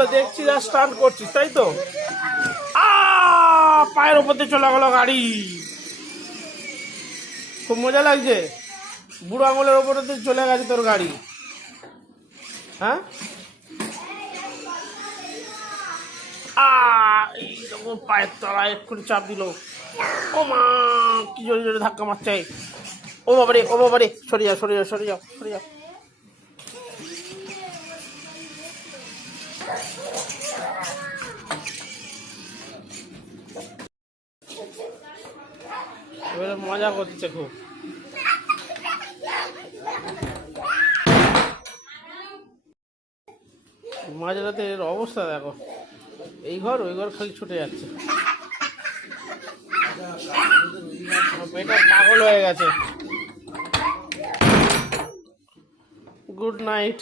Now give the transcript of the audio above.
হলো দেখছি আর স্টান্ট করছিস তাই তো? পায়ের ওপর দিয়ে চলে গেল গাড়ি। খুব মজা লাগছে, বুড়ো আঙুলের ওপরে দিয়ে চলে গেছে তোর গাড়ি। হ্যাঁ, এইরকম পায়ের তলায় এক্ষুনি চাপ দিল। ও মা, কি জোরে জোরে ধাক্কা মারছে। ও বাবারে, ও বাবারে, সরে যাও সরে যাও সরে যাও সরে যাও। এবারে মজা করছে খুব। মাঝরাতে এর অবস্থা দেখো, এই ঘর ওই ঘর খালি ছুটে যাচ্ছে, এটা পাগল হয়ে গেছে। Good night.